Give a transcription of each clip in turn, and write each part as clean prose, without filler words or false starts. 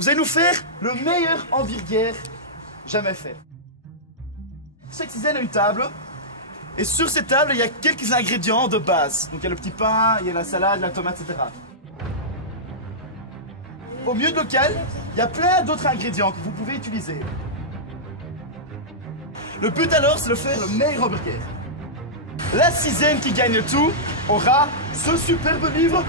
Vous allez nous faire le meilleur hamburger jamais fait. Chaque Cizène a une table. Et sur cette table, il y a quelques ingrédients de base. Donc il y a le petit pain, il y a la salade, la tomate, etc. Au milieu de local, il y a plein d'autres ingrédients que vous pouvez utiliser. Le but alors, c'est de faire le meilleur hamburger. La Cizène qui gagne tout aura ce superbe livre.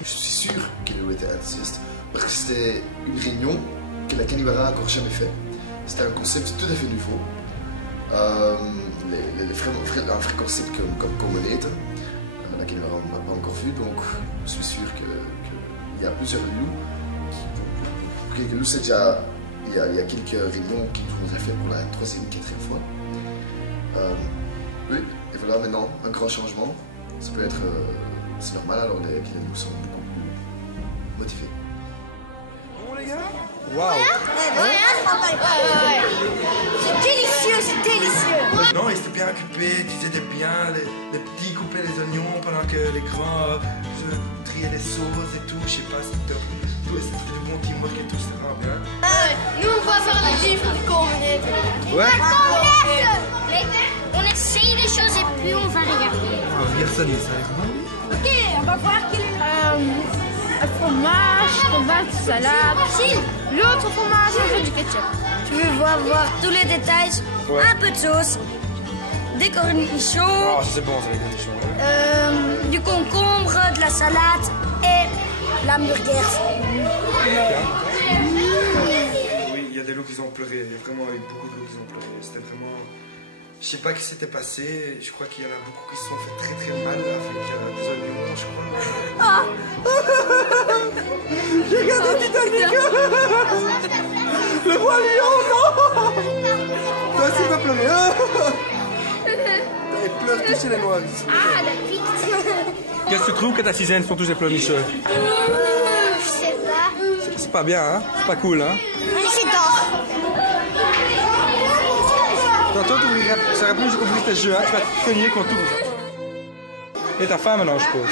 Je suis sûr qu'il était enthousiaste parce que c'était une réunion que la Canibara n'a encore jamais fait. C'était un concept tout à fait nouveau. Un vrai concept comme on est. La Canibara n'a pas encore vu, donc je suis sûr qu'il y a plusieurs lieux. Pour quelques lieux, c'est déjà. Il y a quelques réunions qui nous ont fait pour la 3e, 4e fois. Oui, et voilà maintenant un grand changement. Ça peut être. C'est normal, alors les clients nous sont beaucoup plus motivés. Bon les gars? Waouh! C'est délicieux, c'est délicieux! Non, ils étaient bien occupés, ils étaient bien, les petits coupaient les oignons pendant que les grands triaient les sauces et tout, je sais pas, c'était du bon teamwork et tout, c'était vraiment bien. Nous on va faire le livre de communiste. Ouais? Mais on essaye les choses et puis on va regarder. On va faire ça, mais ça a l'air bon. Ok, on va voir quel est un fromage, tomate, salade. L'autre fromage avec du ketchup. Tu veux voir tous les détails, Ouais. un peu de sauce, des cornichons, Oh, c'est bon, ça les cornichons. du concombre, de la salade et l'hamburger. Oui, il y a des loups qui ont pleuré, il y a vraiment eu beaucoup de loups qui ont pleuré. C'était vraiment. Je sais pas ce qui s'était passé, je crois qu'il y en a beaucoup qui se sont fait très très mal avec des oignons, je crois. Ah. J'ai regardé Titanic. Le roi lion, non. Toi aussi, tu vas pleurer. Ils pleurent tous chez les noirs. Ah, la pique. Qu'est-ce que tu trouves que ta Cizène sont tous des pleurnicheux? Je sais pas. C'est pas bien, hein? C'est pas cool, hein? C'est d'or. Tantôt, tu serais plus ouvrir tes jeux, hein? Tu vas te cogner contre tout. Et ta femme, maintenant, je suppose.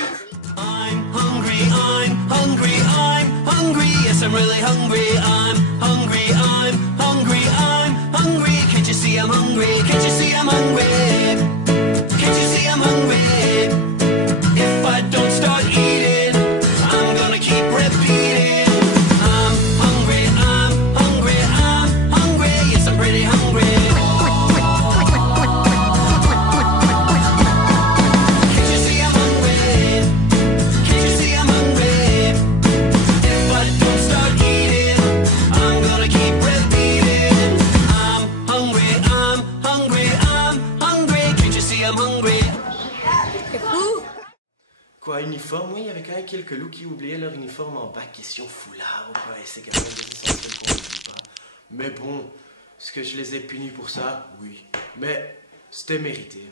I'm hungry, yes I'm really hungry, I'm hungry, can't you see I'm hungry, can't you see I'm hungry, can't you see I'm hungry, if I don't start eating, I'm gonna keep repeating, I'm hungry, yes I'm pretty hungry. Quoi, uniforme? Oui, il y avait quand même quelques loups qui oubliaient leur uniforme en bas, question foulard ou quoi, et c'est quand même des essentiels qu'on n'oublie pas. Mais bon, est-ce que je les ai punis pour ça? Oui. Mais c'était mérité.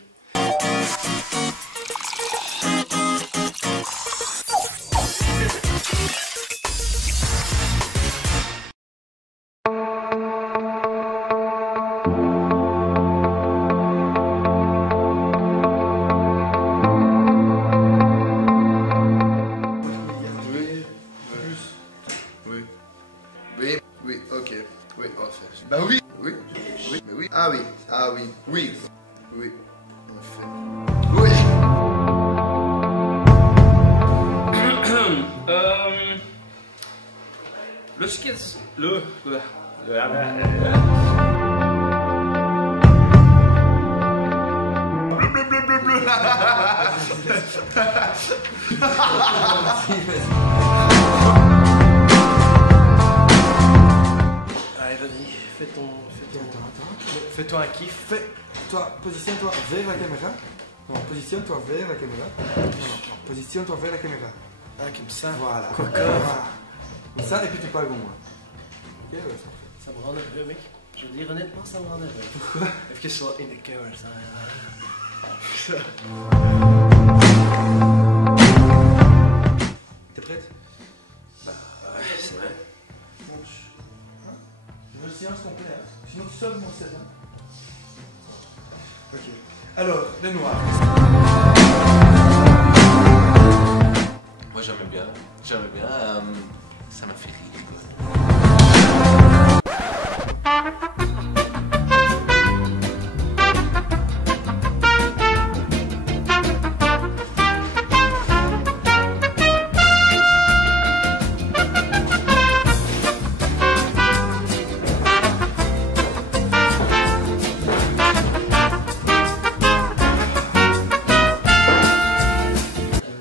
oui. Oui. Oui. En effet. Oui. Le sketch. Le. Allez, vas-y, fais-toi un kiff. Toi, positionne-toi vers la caméra. Non, positionne-toi vers la caméra. Non, positionne-toi vers la caméra. Ah, comme ça. Voilà. Coco. Voilà. Comme ça, et puis tu parles comme moi. Ok, ouais, Ça me rend nerveux, mec. Je veux dire, honnêtement, ça me rend nerveux. Pourquoi? Parce que sur in the camera, ça. T'es prête? Ouais, c'est vrai. Je veux silence complet. Sinon tu sauves mon set. Ok. Alors, les noirs. Moi j'aimais bien, ça m'a fait rire.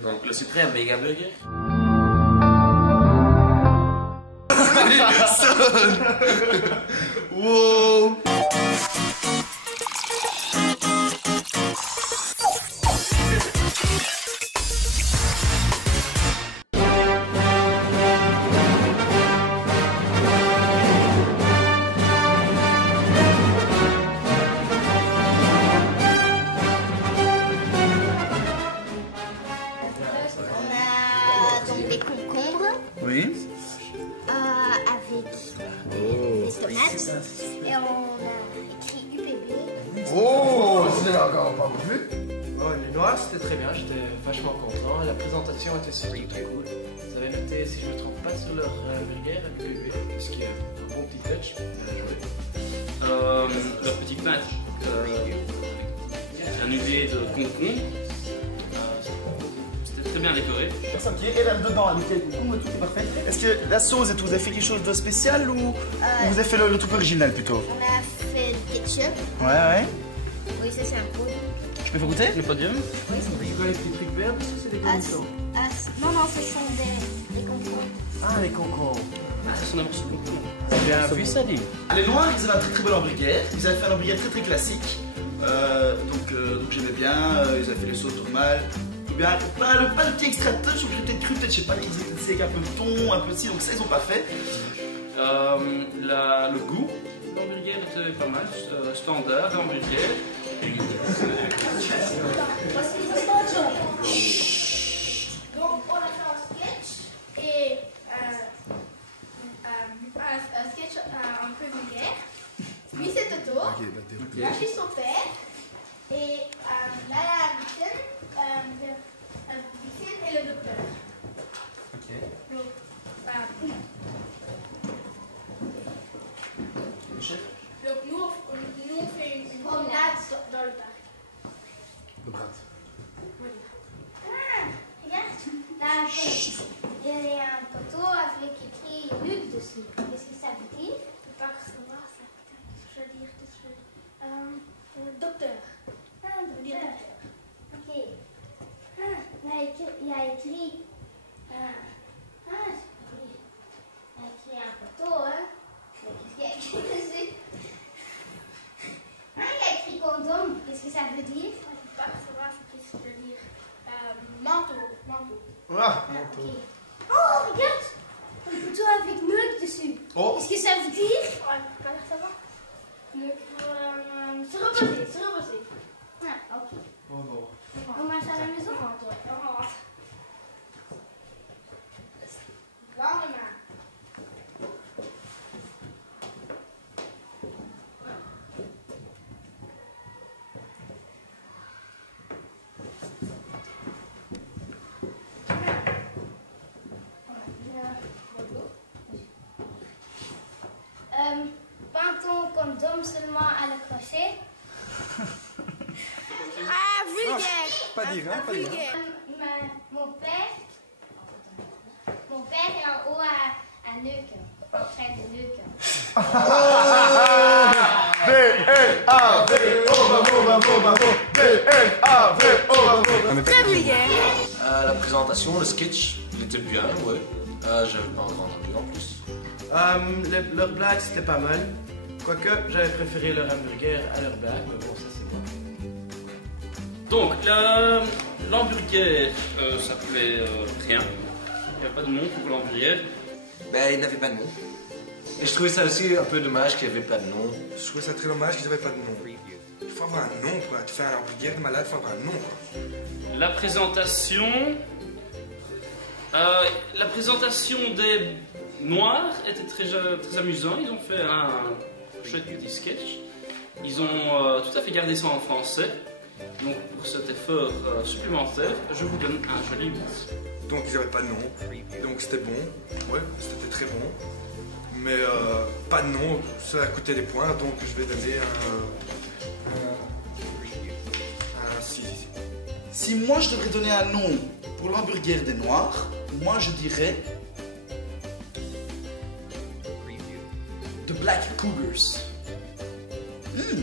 Donc le suprême méga burger. Wow. On a donc des concombres Oui. avec des tomates et on a écrit UPB. Oh, je l'ai encore pas vu. Oh, les noirs, c'était très bien, j'étais vachement content. La présentation était surtout très cool. Vous avez noté, si je ne me trompe pas, sur leur burger avec UPB, ce qui est un bon petit touch. Bien joué. Leur petit pain. Un UV de concombre. C'était très bien décoré. Ok, et là-dedans, avec les concombres, tout est parfait. Est-ce que la sauce et tout, vous avez fait quelque chose de spécial ou vous avez fait le truc original plutôt? On a fait du ketchup. Ouais. Oui, ça c'est un pot. Je peux faire goûter? Le podium. Oui, c'est C'est quoi les petits trucs verts? Ça, c'est des concombres. non, ce sont des concombres. Ah, les concombres. Ah, ça sonne un morceau de concombre. C'est bien vu, ça dit. Les noirs, ils avaient un très très bel hamburger. Ils avaient fait un hamburger très très classique. Donc j'aimais bien. Ils avaient fait les sauces normales. Ou bien, pas le petit extra touch, ou peut-être cru, peut-être, je sais pas, qu'ils étaient peut-être avec un peu de thon, un peu de ci, donc ça, ils ont pas fait. Le goût de l'hamburger était pas mal. Standard hamburger. Donc on a fait un sketch et un sketch un peu vulgaire. Lui c'est Toto, moi je suis son père et là la Vixen et le docteur. Donc, donc nous on fait une promenade dans le parc. Le brat. Ah, regarde, là, il y a un poteau avec écrit Luc dessus. Qu'est-ce que ça veut dire? Je ne peux pas recevoir ça. Qu'est-ce que je veux dire? Docteur. Ah, docteur. Ok. Ah, il y a écrit. Il y a écrit un poteau, hein? Mais qu'est-ce qu'il y a écrit dessus? Ah, il y a écrit condom. Qu'est-ce que ça veut dire? Je ne peux pas recevoir ce que ça veut dire. Manteau. Ah, Ok. Oh, regarde! Un poteau avec meuk dessus. Oh. Qu'est-ce que ça veut dire? Ouais, je peux pas le savoir. Se reposer. Ah, ok. On marche à la maison? On rentre. Lendemain. Peint ton condom seulement à le crochet. Pas dire, hein, pas dire. Mon père est en haut à Neuken. Près de Neuken. Très vulgaire. La présentation, le sketch, il était bien, ouais. J'avais pas entendu en plus. Leur blague c'était pas mal. Quoique j'avais préféré leur hamburger à leur blague, mais bon, ça c'est moi. Donc, l'hamburger s'appelait rien. Il n'y a pas de nom pour l'hamburger. Ben, il n'avait pas de nom. Et je trouvais ça aussi un peu dommage qu'il n'y avait pas de nom. Je trouvais ça très dommage qu'ils n'avaient pas de nom. Il faut avoir un nom, quoi. Tu fais un hamburger de malade, il faut avoir un nom, quoi. La présentation des Noirs était très amusant. Ils ont fait un chouette petit sketch. Ils ont tout à fait gardé ça en français. Donc pour cet effort supplémentaire, je vous donne un joli 8. Donc ils n'avaient pas de nom. Donc c'était bon. Ouais, c'était très bon. Mais pas de nom, ça a coûté des points. Donc je vais donner un 6. Si moi je devrais donner un nom pour l'hamburger des Noirs, moi je dirais The Black Cougars.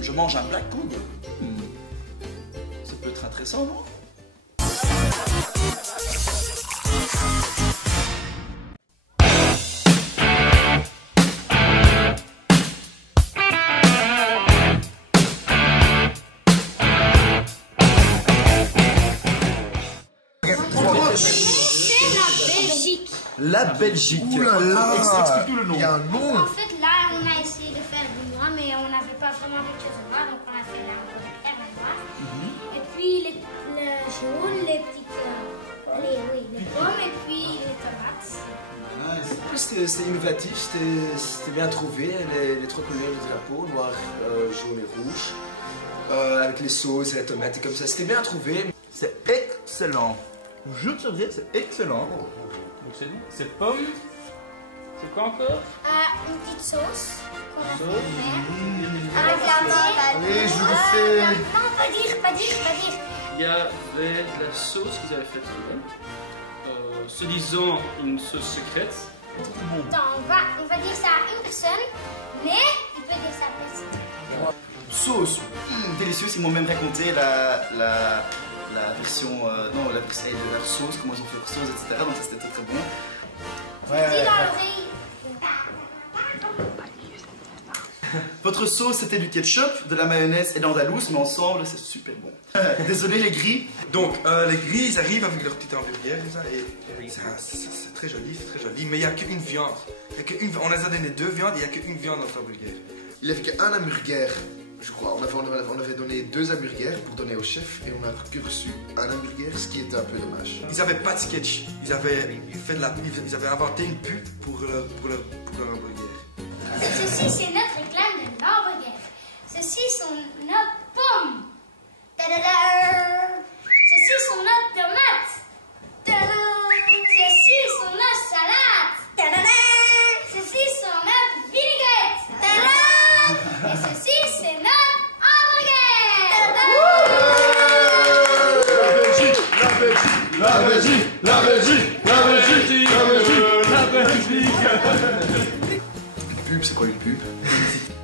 Je mange un Black Cougar. Ça peut être intéressant, non? La Belgique. Ouh là là. Explique tout le nom. Il y a un nom. En fait, là, on a essayé de faire du noir, mais on n'avait pas vraiment quelque chose de noir, donc on a fait la noir. Et puis les jaunes, les petites, les pommes et puis les tomates. C'était innovatif, c'était bien trouvé, les trois couleurs du drapeau, noir, jaune et rouge, avec les sauces et les tomates et comme ça, c'était bien trouvé. C'est excellent. Je vous jure que c'est excellent. Donc c'est pomme. C'est quoi encore? Une petite sauce qu'on a fait faire. Avec la Allez, je vous fais. Non, pas dire. Il y avait de la sauce qu'ils avaient faite dedans. Se disant une sauce secrète. Attends, on va dire ça à une personne, mais il peut dire ça à personne. Sauce. Délicieuse. Ils m'ont même raconté la version. Non, la version de leur sauce, comment ils ont fait leur sauce, etc. Donc ça c'était très bon. Dis dans l'oreille. Votre sauce c'était du ketchup, de la mayonnaise et d'andalouse, mais ensemble c'est super bon. Désolé les gris. Donc les gris, ils arrivent avec leur petit hamburger et ça, c'est très joli, mais il n'y a qu'une viande. On les a donné 2 viandes, il n'y a qu'une viande dans notre hamburger. Il n'y avait qu'un hamburger, je crois. On avait donné 2 hamburgers pour donner au chef et on a que reçu un hamburger, ce qui était un peu dommage. Ils n'avaient pas de sketch. Ils avaient inventé une pub pour leur hamburger. Ceci, c'est notre réclame de l'hamburger. Ceci sont nos pommes. Ta-da-da. Ceci sont nos tomates. Ta-da. Ceci sont nos salades. Ta-da-da. Ceci sont nos vinaigrettes. Ta-da. Et ceci, c'est notre hamburger. Pub, c'est quoi une pub?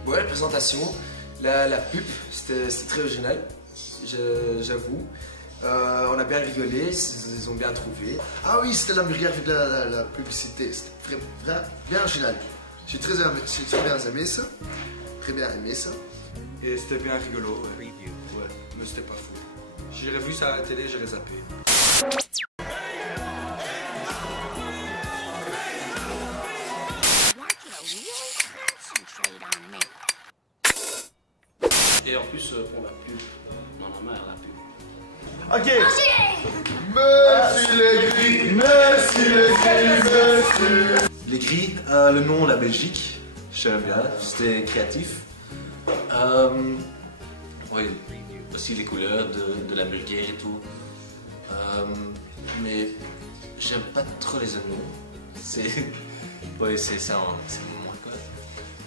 Ouais, la présentation, la pub, c'était très original, j'avoue. On a bien rigolé, ils ont bien trouvé. Ah oui, c'était l'hamburger avec la publicité. C'était bien original. J'ai très bien aimé ça. Très bien aimé ça. Et c'était bien rigolo, ouais. Ouais, mais c'était pas fou. J'ai revu ça à la télé, j'ai zappé. Et en plus, on la pub. On en a marre, la pub. Ok. Merci les gris, merci les gris, merci. Les gris, le nom, la Belgique, j'aime bien, c'était créatif. Oui, aussi les couleurs de la burger et tout. Mais j'aime pas trop les oignons. Oui, c'est moins quoi.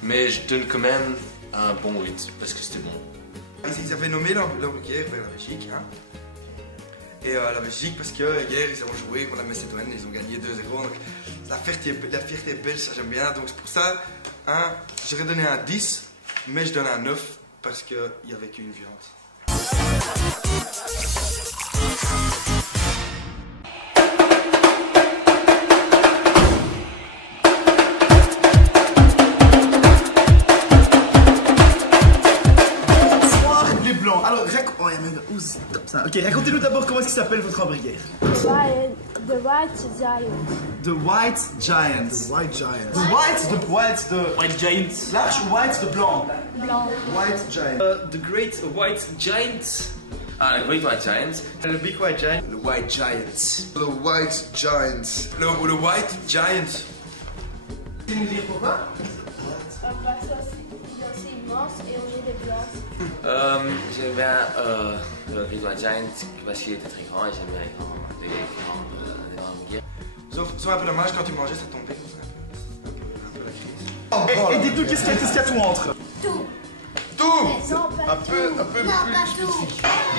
Mais je donne quand même un bon 8 parce que c'était bon. Ils avaient nommé l'hamburger vers la Belgique, hein. et la Belgique parce que hier ils ont joué contre la Macédoine, ils ont gagné 2-0. Donc la fierté belge, ça j'aime bien. Donc c'est pour ça, j'aurais donné un 10, mais je donne un 9 parce qu'il n'y avait qu'une viande. Alors, oh, ok, racontez-nous d'abord comment est-ce qu'il s'appelle votre hamburger. The White Giant. The White Giant. The White Giant. The White, White Giant. large white, de blanc. Blanc. White Giant. The Great White Giant. Ah, le Great White Giant. Le Big White Giant. The White Giant. The White Giant. Le White Giant. Tu nous dire pourquoi? Parce que c'est immense et on met des blancs. J'aime bien le Great White Giant parce qu'il était très grand et j'aime bien les grands hamburgers. Sauf un peu dommage quand tu mangeais, ça tombait. Et dites-nous, qu'est-ce qu'il y a tout entre? Tout. Tout. Non, pas Un peu non, plus pas tout.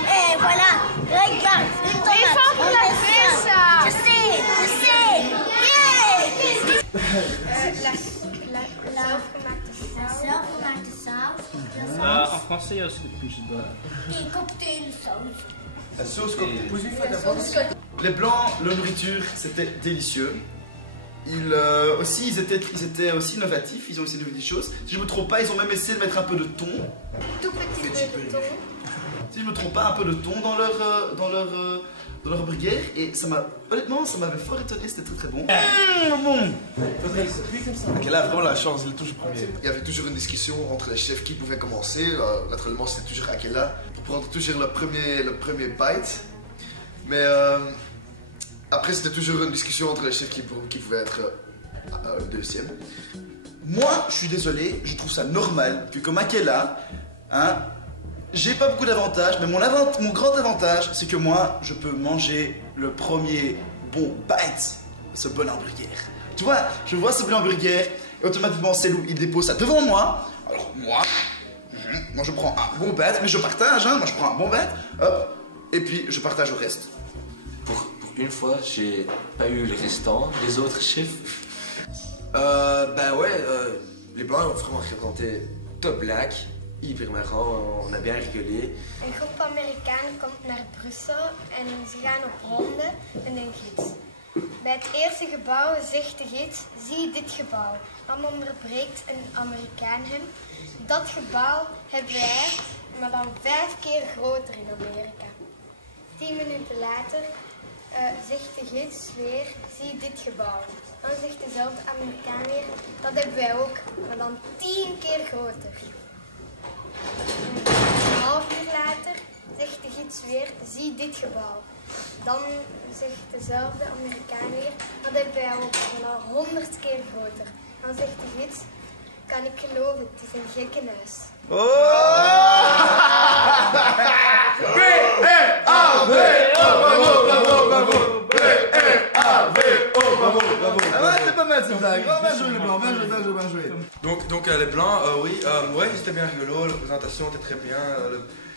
Et voilà, regarde, une tomate. Il faut qu'on la fait ça. Je sais. La zelfgemaakte saus. En français, il y a aussi des petits beurre. Et cocktail saus. La sauce cocktail. Les blancs, leur nourriture, c'était délicieux. Ils étaient aussi innovatifs, ils ont essayé de faire des choses. Si je me trompe pas, ils ont même essayé de mettre un peu de thon. Tout petit peu de thon. Si je me trompe pas, un peu de thon dans leur burger. Et honnêtement, ça m'avait fort étonné, c'était très très bon. Bon. Ok, là, vraiment la chance, il est toujours premier. Il y avait toujours une discussion entre les chefs qui pouvaient commencer. Naturellement, c'était toujours Akela pour prendre toujours le premier bite. Mais après, c'était toujours une discussion entre les chefs qui pouvaient être le deuxième. Moi, je suis désolé, je trouve ça normal que comme Akela, j'ai pas beaucoup d'avantages, mais mon grand avantage, c'est que moi, je peux manger le premier bon bite, ce bon hamburger. Tu vois, je vois ce bon hamburger, et automatiquement, Célou, il dépose ça devant moi. Alors moi, je prends un bon bite, mais je partage, moi je prends un bon bite, hop, et puis je partage au reste. Pour une fois, j'ai pas eu le restant des autres chefs. Ben ouais, les blancs ont vraiment représenté top black. Hyper marrant, on a bien rigolé. Een groep Amerikanen komt naar Brussel en ze gaan op ronde in een gids. Bij het eerste gebouw zegt de gids, zie dit gebouw. Dan onderbreekt een Amerikaan hem. Dat gebouw hebben wij, maar dan 5 keer groter in Amerika. 10 minuten later zegt de gids weer, zie dit gebouw. Dan zegt dezelfde Amerikaan weer, dat hebben wij ook, maar dan 10 keer groter. Een half uur later zegt de gids weer, zie dit gebouw. Dan zegt dezelfde Amerikaan weer, dat hebben wij ook, maar dan 100 keer groter. Dan zegt de gids, kan ik geloven, het is een gekkenhuis. C'est pas mal cette blague. Bien joué les blancs, bien joué. Donc les blancs, oui, c'était bien rigolo, la présentation était très bien.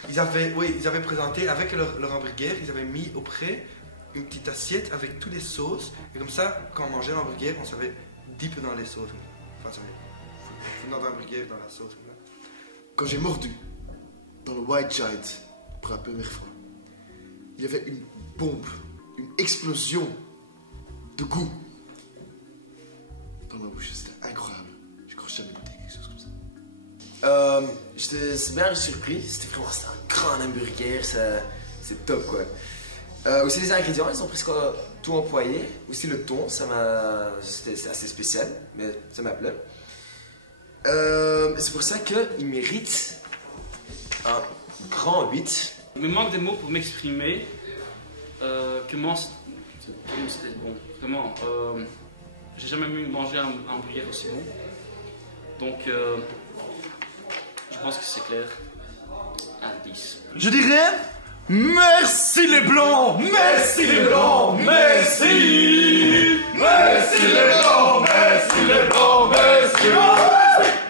Ils avaient présenté avec leur hamburger, ils avaient mis auprès une petite assiette avec toutes les sauces. Et comme ça, quand on mangeait l'hamburger, on savait dip dans les sauces. Enfin, dans l'hamburger, dans la sauce. Quand j'ai mordu dans le White Giant pour la première fois, il y avait une bombe, une explosion de goût dans ma bouche. C'était incroyable. Je crois jamais goûté quelque chose comme ça. J'étais bien surpris, c'était vraiment un grand hamburger, c'est top quoi. Aussi les ingrédients, ils ont presque tout employé. Aussi le thon, c'était assez spécial, mais ça m'a plu. C'est pour ça qu'il mérite un grand 8. Il me manque des mots pour m'exprimer. Comment c'était bon. Vraiment, j'ai jamais mangé un hamburger aussi bon. Donc, je pense que c'est clair. Un 10. Je dirais, merci les blancs, merci les blancs, merci, merci les blancs, merci les blancs, merci,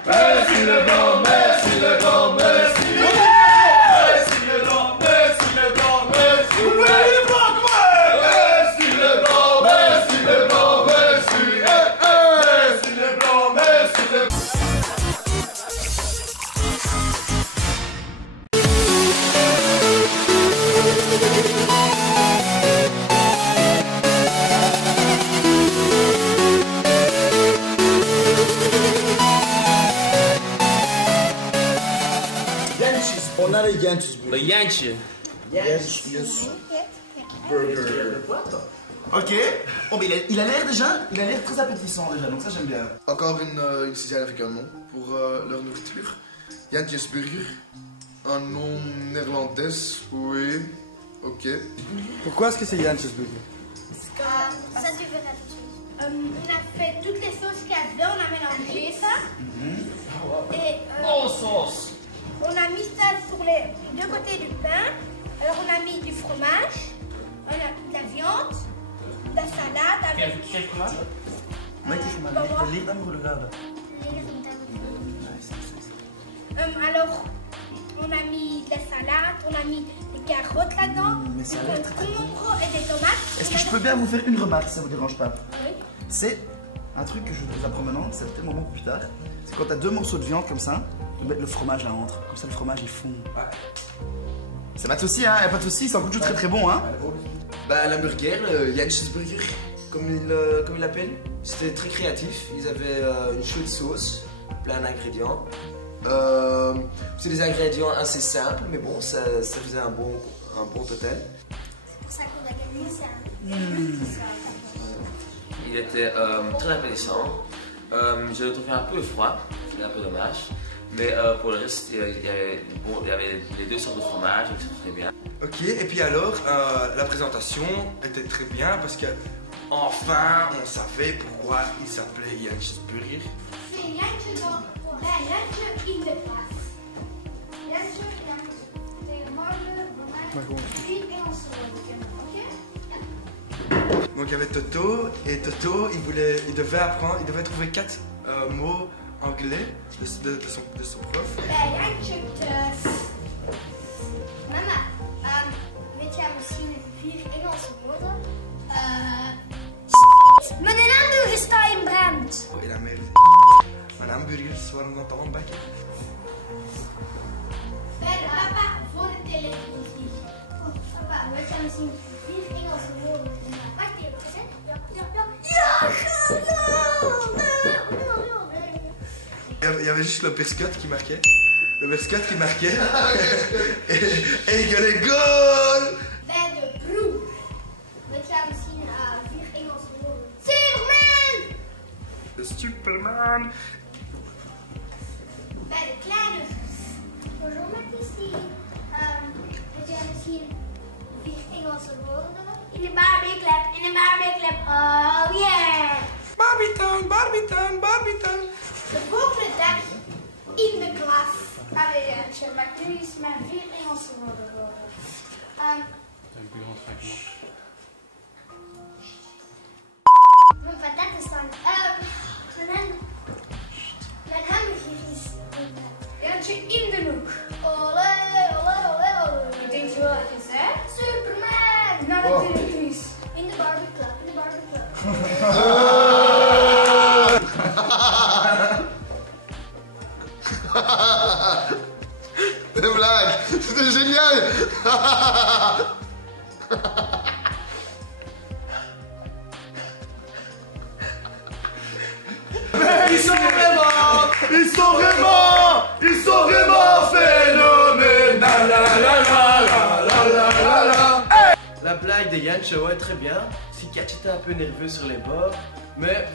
merci les blancs, merci les blancs, merci, merci les blancs, merci les blancs, merci, merci les blancs. Le Jantje. Yes. Burger. Ok. Oh, mais il a l'air déjà, il a l'air très appétissant déjà, donc ça j'aime bien. Encore une sixième avec un nom pour leur nourriture. Jantjes Burger. Un nom néerlandais, oui. Ok. Pourquoi est-ce que c'est Jantjes Burger? Ça tu verras tout de suite. On a fait toutes les sauces qu'il y avait, on a mélangé ça. Et Oh, sauce. on a mis ça sur les deux côtés du pain. Alors on a mis du fromage, on a de la viande, de la salade avec... Quel fromage? Alors on a mis de la salade, on a mis des carottes là-dedans, Mais du ça a l'air très, très bon. concombre et des tomates. Est-ce que je peux bien vous faire une remarque si ça vous dérange pas? Oui. C'est un truc que je trouve apprends maintenant, c'est peut-être moment plus tard. C'est quand t'as deux morceaux de viande comme ça, de mettre le fromage là entre. Comme ça le fromage il fond. C'est pas de soucis, hein, y a pas de soucis, c'est un coup de jeu très très bon, hein. Bah, l'hamburger, le Jantjes Burger, comme il l'appelle, c'était très créatif. Ils avaient une chaude sauce, plein d'ingrédients. C'est des ingrédients assez simples, mais bon, ça faisait un bon total. C'est pour ça qu'on a gagné ça. Il était très appétissant. Je le trouvais un peu froid, c'était un peu dommage. Mais pour le reste, il y avait les deux sortes de fromage, donc c'était très bien. Ok, et puis alors, la présentation était très bien parce que enfin on savait pourquoi il s'appelait Jantjes Burger. C'est Jantje dans... Nee, Jantje in de plaats. Jantje, tegenwoordig, vier Engelse woorden kennen, ok? Donc il y avait Toto, et Toto il devait trouver 4 mots anglais de son prof. Bij Jantje thuis. Mama, weet jij misschien 4 Engelse woorden? Mijn hamburger staat in brand. Et la mère mijn hamburgers waren aan het aanbakken. Papa, voor de televisie. Papa, weet jij misschien 4 Engelse woorden? Wacht even, hè? Ja. Il y avait juste le Perscott qui marquait. Le Perscott qui marquait. et il gueulait goal! Bij de broer. Weet jij misschien 4 Engelse woorden? Superman! Le Superman. Bij de kleine zus. Bonjour ma Christine. Weet jij misschien 4 Engelse woorden? In de Barbie clap, in de Barbie clap. Oh yeah! Barbie-town, Barbie-town, Barbie-town. De volgende dag in de klas. Allee, Jantje, maar nu is mijn 4 Engelse woorden geworden. Mijn pataten staan. Mijn hamburger is Jantje in de hoek. Olé, olé, olé, olé. Ik denk zo wat is, hè? Superman! Nou, natuurlijk niet. In de Barbie club, in de Barbie club. De blague, c'était génial. Ils sont vraiment phénoménal. La blague des Jantje, ouais, très bien. Sikatch était un peu nerveux sur les bords, mais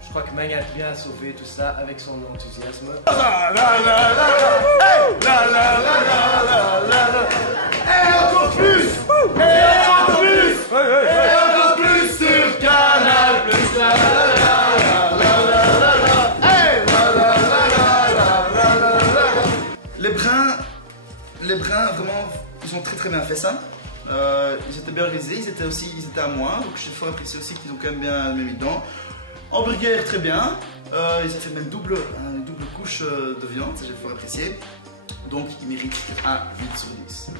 je crois que Mang a bien sauvé tout ça avec son enthousiasme. Et encore plus. Et encore plus. Et encore plus sur Canal+. Les brins, vraiment, ils ont très très bien fait ça. Ils étaient bien réalisés, ils étaient à moi, donc j'ai fort apprécié aussi qu'ils ont quand même bien mis dedans. Hamburger, très bien. Ils ont fait même une double couche de viande, ça j'ai fort apprécié. Donc ils méritent un 8 sur 10.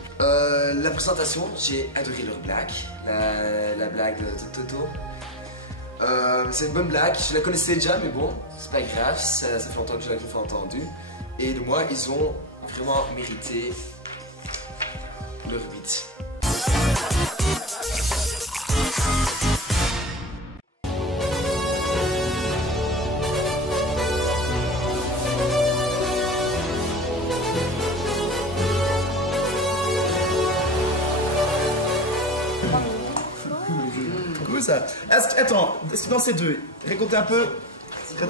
La présentation, j'ai adoré leur blague, la blague de Toto. C'est une bonne blague, je la connaissais déjà, mais bon, c'est pas grave, ça fait longtemps que je l'avais entendu. Et de moi, ils ont vraiment mérité leur 8. ça. Attends, dans ces deux, racontez un peu. Ouais,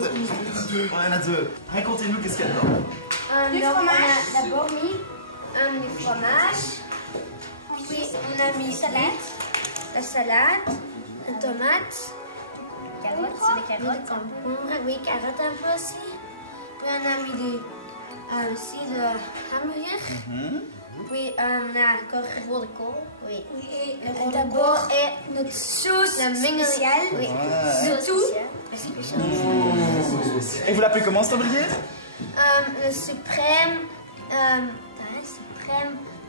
il y en a deux. Racontez-nous qu'est-ce qu'il y a dedans. Du fromage. On a d'abord mis du fromage. Puis on a mis la salade, une tomate, carottes, c'est les carottes, concombre, oui, carottes un peu aussi. Puis on a mis aussi le hamburger. Puis on a encore rode kool. Oui. D'abord et notre sauce spéciale. Oui. De tout. Et vous l'appelez comment cet hamburger? Le suprême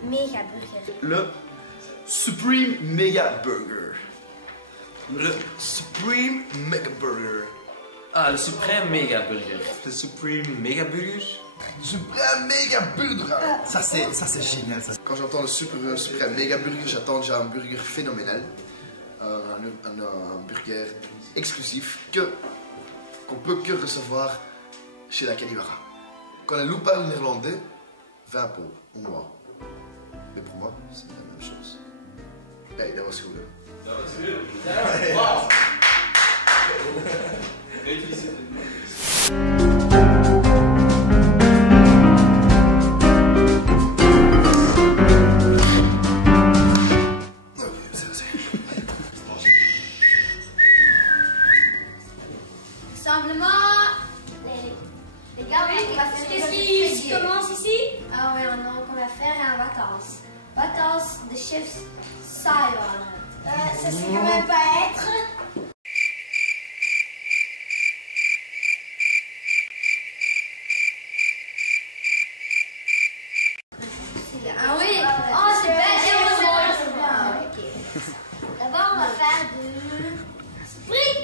méga burger. Le Supreme Mega Burger. Le Supreme Mega Burger. Ah, le Supreme Mega Burger. Le Supreme Mega Burger. Supreme Mega Burger. Ça c'est génial ça. Quand j'entends le Supreme Mega Burger, j'attends déjà un burger phénoménal. Un burger exclusif qu'on peut que recevoir chez la Canivara. Quand la loup parle néerlandais, 20 pour moi. Mais pour moi, c'est la même chose. Hey, dat was goed. Dat was goed. Wow. Les gars, on va faire Qu'est-ce qui commence ici? Ah ouais, donc on va faire un vacances. Vacances de chef Sayon. Ça sait quand même pas être. Ah oui! Oh, c'est bien! Ok. D'abord, on va faire du spring.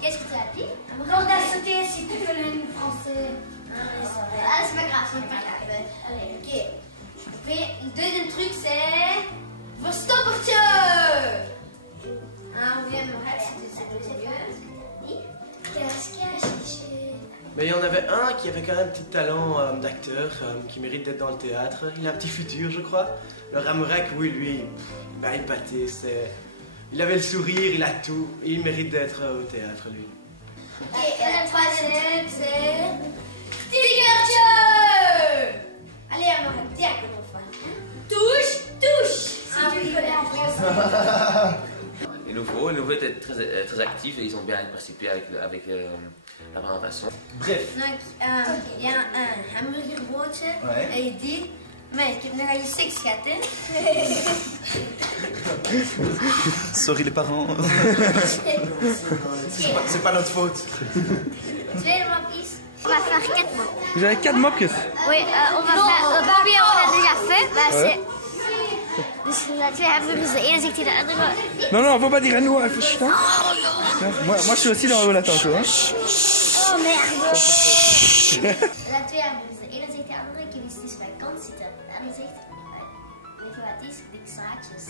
Qu'est-ce que tu as dit? Corde à sauter si tu connais le français. Ah, c'est pas grave, c'est pas grave. Allez, ok. Puis, le deuxième truc, c'est. Verstoppertje! Ah oui, mais c'est mieux. Qu'est-ce qu'il y a cherché? Mais il y en avait un qui avait quand même un petit talent d'acteur, qui mérite d'être dans le théâtre. Il a un petit futur, je crois. Le Ramorek, oui, lui, bah, il pâtait, il avait le sourire, il a tout. Il mérite d'être au théâtre, lui. Ok, et la troisième, c'est. Tigertje! Allez, Ramorek, dis à comment on fait. Touche! Si tu le connais en français. Les nouveaux étaient très actifs et ils ont bien participé avec la présentation. Bref. Donc, il y a un hamburgerbroodje. Ouais. En je dit, maar ik heb nogal eens seks gehad, hè? Sorry les parents. C'est pas notre faute. Tweede mapjes. On va faire 4 mots. Vous avez 4 mopjes. Oui, on va faire. Le premier, on a déjà fait. Bah, c'est. Dus la twee hamburgers, de ene zegt hij de andere. Non, faut pas dire à nous, il faut chuter. Moi, je suis aussi dans la tente, hein. Oh merde! La twee hamburgers, de ene zegt de andere, ik heb iets tussen mijn kant zitten. De andere zegt, weet je wat het is? Dik zaadjes.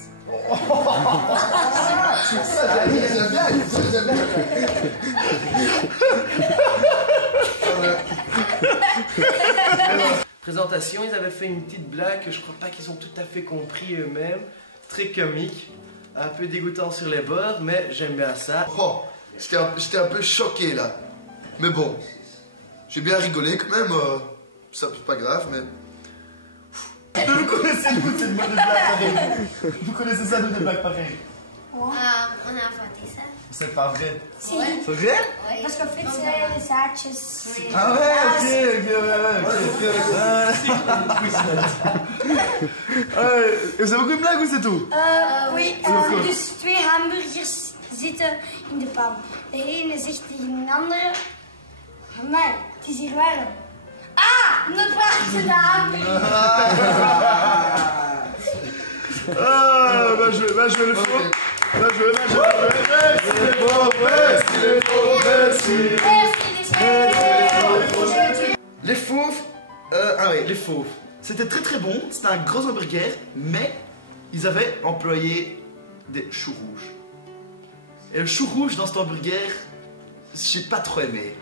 Présentation, ils avaient fait une petite blague que je crois pas qu'ils ont tout à fait compris eux-mêmes. Très comique, un peu dégoûtant sur les bords, mais j'aime bien ça. Oh, j'étais un peu choqué là. Mais bon, j'ai bien rigolé quand même. Ça, c'est pas grave, mais. Vous connaissez nous cette bonne blague pareille. Vous connaissez ça, nous, des blagues pareilles. On a inventé ça. C'est pas vrai. Si. C'est vrai? Oui. Parce qu'en fait, c'est les zaadjes. Ah ouais, ok. Vous avez ook een blague ou c'est tout? Oui, dus 2 hamburgers zitten in de pan. De ene zegt tegen de andere: amai, het is hier warm. Ah, en dan vraagt ze de hamburger. Ah, bah je le faux. Merci les fauves. Ah oui, les fauves. C'était très très bon. C'était un gros hamburger, mais ils avaient employé des choux rouges. Et le chou rouge dans cet hamburger, j'ai pas trop aimé.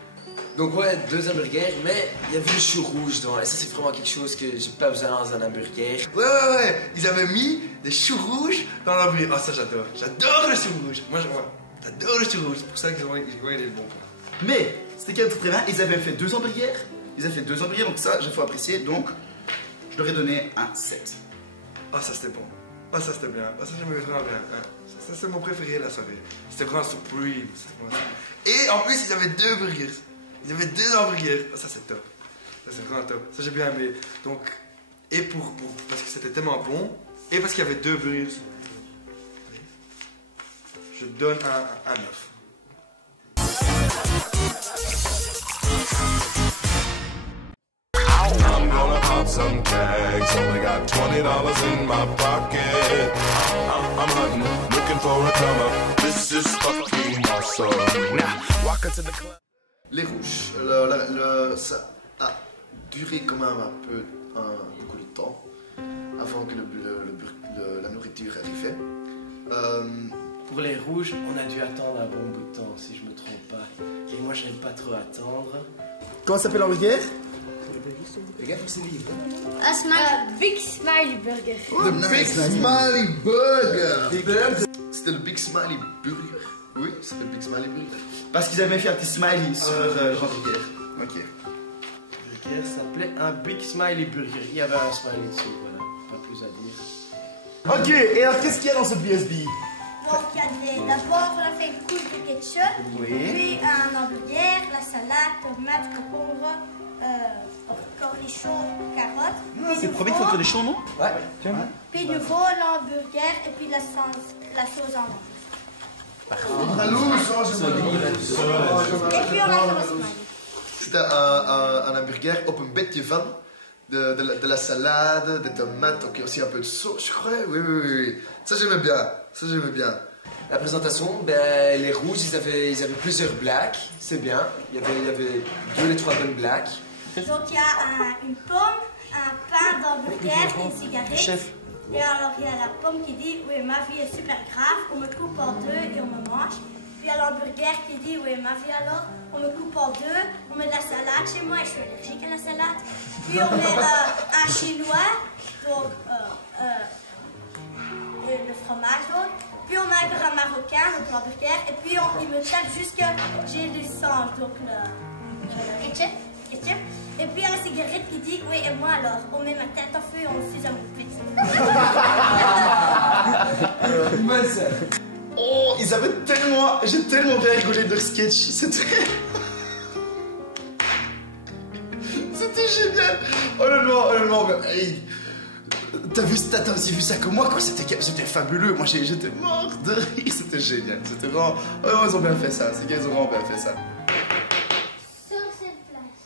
Donc ouais, 2 hamburgers, mais il y avait le chou rouge dedans. Et ça, c'est vraiment quelque chose que j'ai pas besoin dans un hamburger. Ouais. Ils avaient mis des choux rouges dans l'hamburger. Oh, ça j'adore. J'adore le chou rouge. Moi, j'adore le chou rouge. C'est pour ça qu'ils ont il est bon. Mais c'était quand même très bien. Ils avaient fait 2 hamburgers. Donc ça, il faut apprécier. Donc, je leur ai donné un 7. Ah, ça c'était bon. Ah, ça c'était bien. Ah, ça j'aimais vraiment bien. Ah, ça c'est mon préféré la soirée. C'était vraiment supreme. Et en plus, ils avaient 2 burgers. Ils avaient 2 hamburgers. Ah, ça c'est top. Ça c'est vraiment top. Ça j'ai bien aimé. Donc, et parce que c'était tellement bon. Et parce qu'il y avait 2 burgers. Je donne un 9. I'm gonna pop some tags. Only got $20 in my pocket. I'm hunting, looking for a come up. This is fucking awesome. Now, walk into the club. Les rouges, ça a duré quand même beaucoup de temps avant que la nourriture arrive. Pour les rouges, on a dû attendre un bon bout de temps, si je me trompe pas. Et moi, j'aime pas trop attendre. Comment s'appelle l'hamburger? Big Smiley Burger. The Big Smiley Burger. C'était le Big Smiley Burger. Oui, c'était le Big Smiley Burger. Parce qu'ils avaient fait un petit smiley sur le hamburger. Ok. Le burger s'appelait un Big Smiley Burger. Il y avait un smiley dessus, voilà. Pas plus à dire. Ok, et alors qu'est-ce qu'il y a dans ce BSB? Donc il y a d'abord on a fait une couche de ketchup, puis un hamburger, la salade, tomate, concombre, cornichons, carottes. C'est le premier qui fait cornichons, non? Ouais. Puis de nouveau l'hamburger et puis la sauce en Et puis on a fait le smiley. C'était un hamburger op een beetje van de la salade, des tomates, ok, aussi un peu de sauce, je crois. Oui. Ça j'aimais bien. La présentation, ben, les rouges, ils avaient plusieurs blacks, c'est bien. Il y avait 2 les 3 bonnes blacks. Donc il y a une pomme, un pain d'hamburger et une cigarette. Chef. Et alors il y a la pomme qui dit oui ma vie est super grave, on me coupe en 2 et on me mange. Puis il y a l'hamburger qui dit oui ma vie alors, on me coupe en 2, on met de la salade chez moi et je suis allergique à la salade. Puis on met un chinois, donc le fromage donc. Puis on met un marocain, donc l'hamburger, et puis il me tape jusque j'ai du sang, donc le ketchup. Et puis il y a la cigarette qui dit oui et moi alors, on met ma tête en feu et on suce à mon pizza. Oh, ils avaient tellement... J'ai tellement bien rigolé de leur sketch. C'était génial. Honnêtement, mais, hey, t'as aussi vu ça comme moi, quoi. C'était fabuleux. Moi, j'étais mort de rire. C'était génial. C'était vraiment... Oh, ils ont bien fait ça. Ces gars, ils ont vraiment bien fait ça. Sur cette place.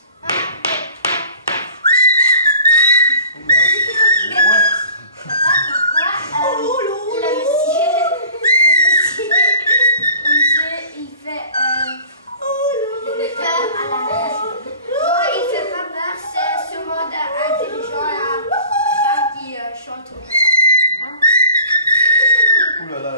Il fait peur à la base. Non, il fait pas peur, c'est sûrement intelligent, la femme qui chante au cadran. Ouh là là.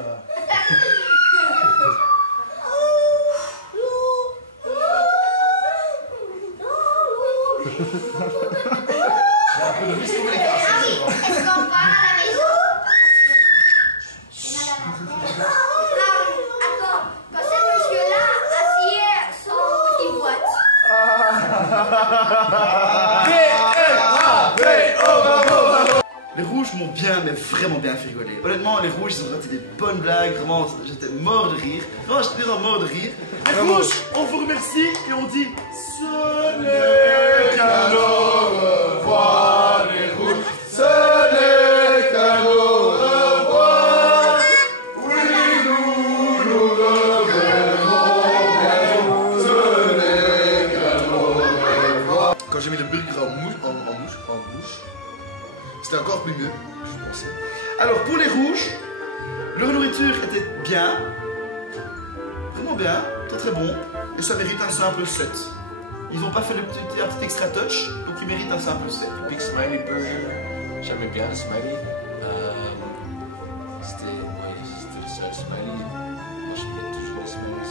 Est-ce qu'on part à la maison? Attends, quand ce monsieur-là assied son petit boîte. Les rouges m'ont bien, mais vraiment bien fait rigoler. Honnêtement, les rouges, ils ont raté des bonnes blagues. Vraiment, j'étais mort de rire. Vraiment, j'étais vraiment mort de rire. Les rouges, on vous remercie et on dit ce n'est qu'un au revoir, les rouges. Ce n'est qu'un au revoir. Oui, nous reverrons bientôt. Ce n'est qu'un au revoir. Quand j'ai mis le burger en bouche, c'était encore plus mieux, je pensais. Alors, pour les rouges, leur nourriture était bien. Vraiment bien, très très bon. Et ça mérite un simple 7. Ils n'ont pas fait un petit extra touch, donc ils méritent un simple 7. Big Smiley Burger, j'aimais bien le smiley. C'était le seul smiley. Moi, je mets toujours les smileys.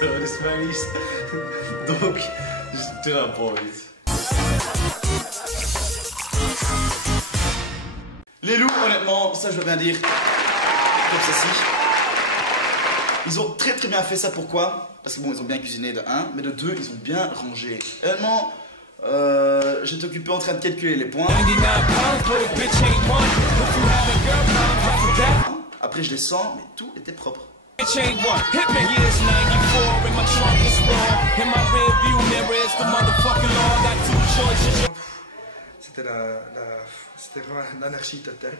J'adore les smileys. Donc, je te rapporte. Les loups, honnêtement, ça je dois bien dire, comme ceci. Ils ont très très bien fait ça, pourquoi? Parce que bon, ils ont bien cuisiné de 1, mais de 2, ils ont bien rangé. Honnêtement, j'étais occupé en train de calculer les points. Après je les sens, mais tout était propre. C'était c'était vraiment l'anarchie totale.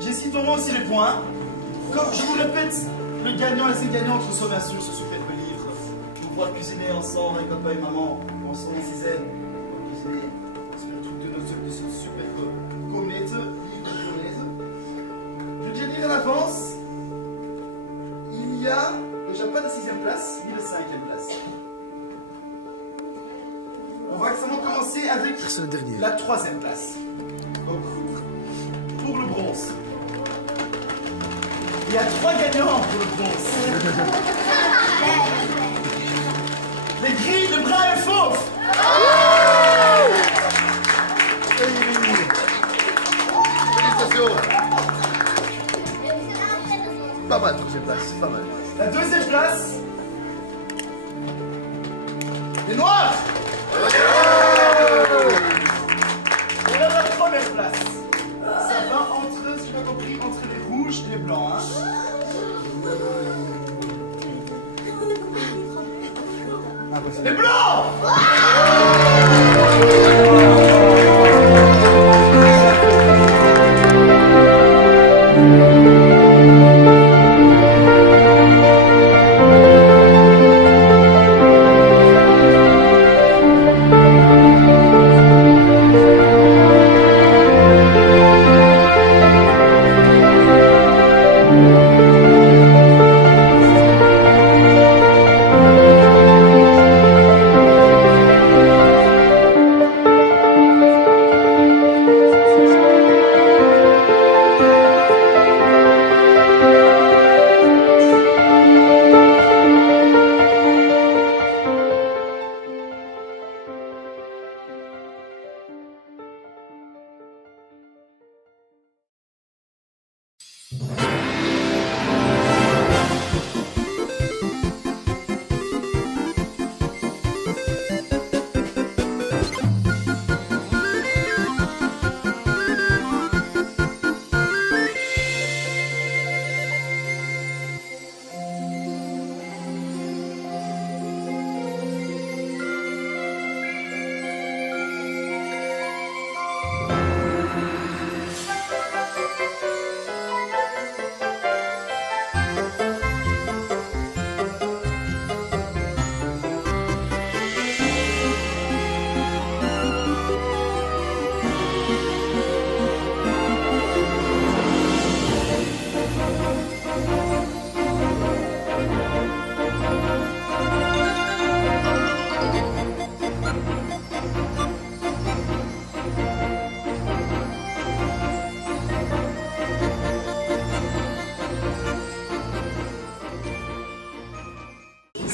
J'esquisse vraiment aussi les points. Comme je vous répète, le gagnant et ses gagnantes reçoivent bien sûr ce superbe livre. Pour pouvoir cuisiner ensemble avec papa et maman, ensemble et ses ailes. Cuisiner sur le truc de ce superbe comète, livre de comète. Je vais déjà dire à l'avance, il y a déjà pas de 6e place, ni de 5e place. On va seulement commencer avec la 3e place. Donc, pour le bronze. Il y a 3 gagnants pour le bronze. Les gris, le brun et le fauve. Félicitations. Pas mal, 3e place, pas mal. La 2e place. Les noirs. Et là, la 1re place. Ça va entre, si j'ai bien compris, entre les rouges et les blancs. Hein. Les blancs.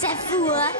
C'est fou, hein?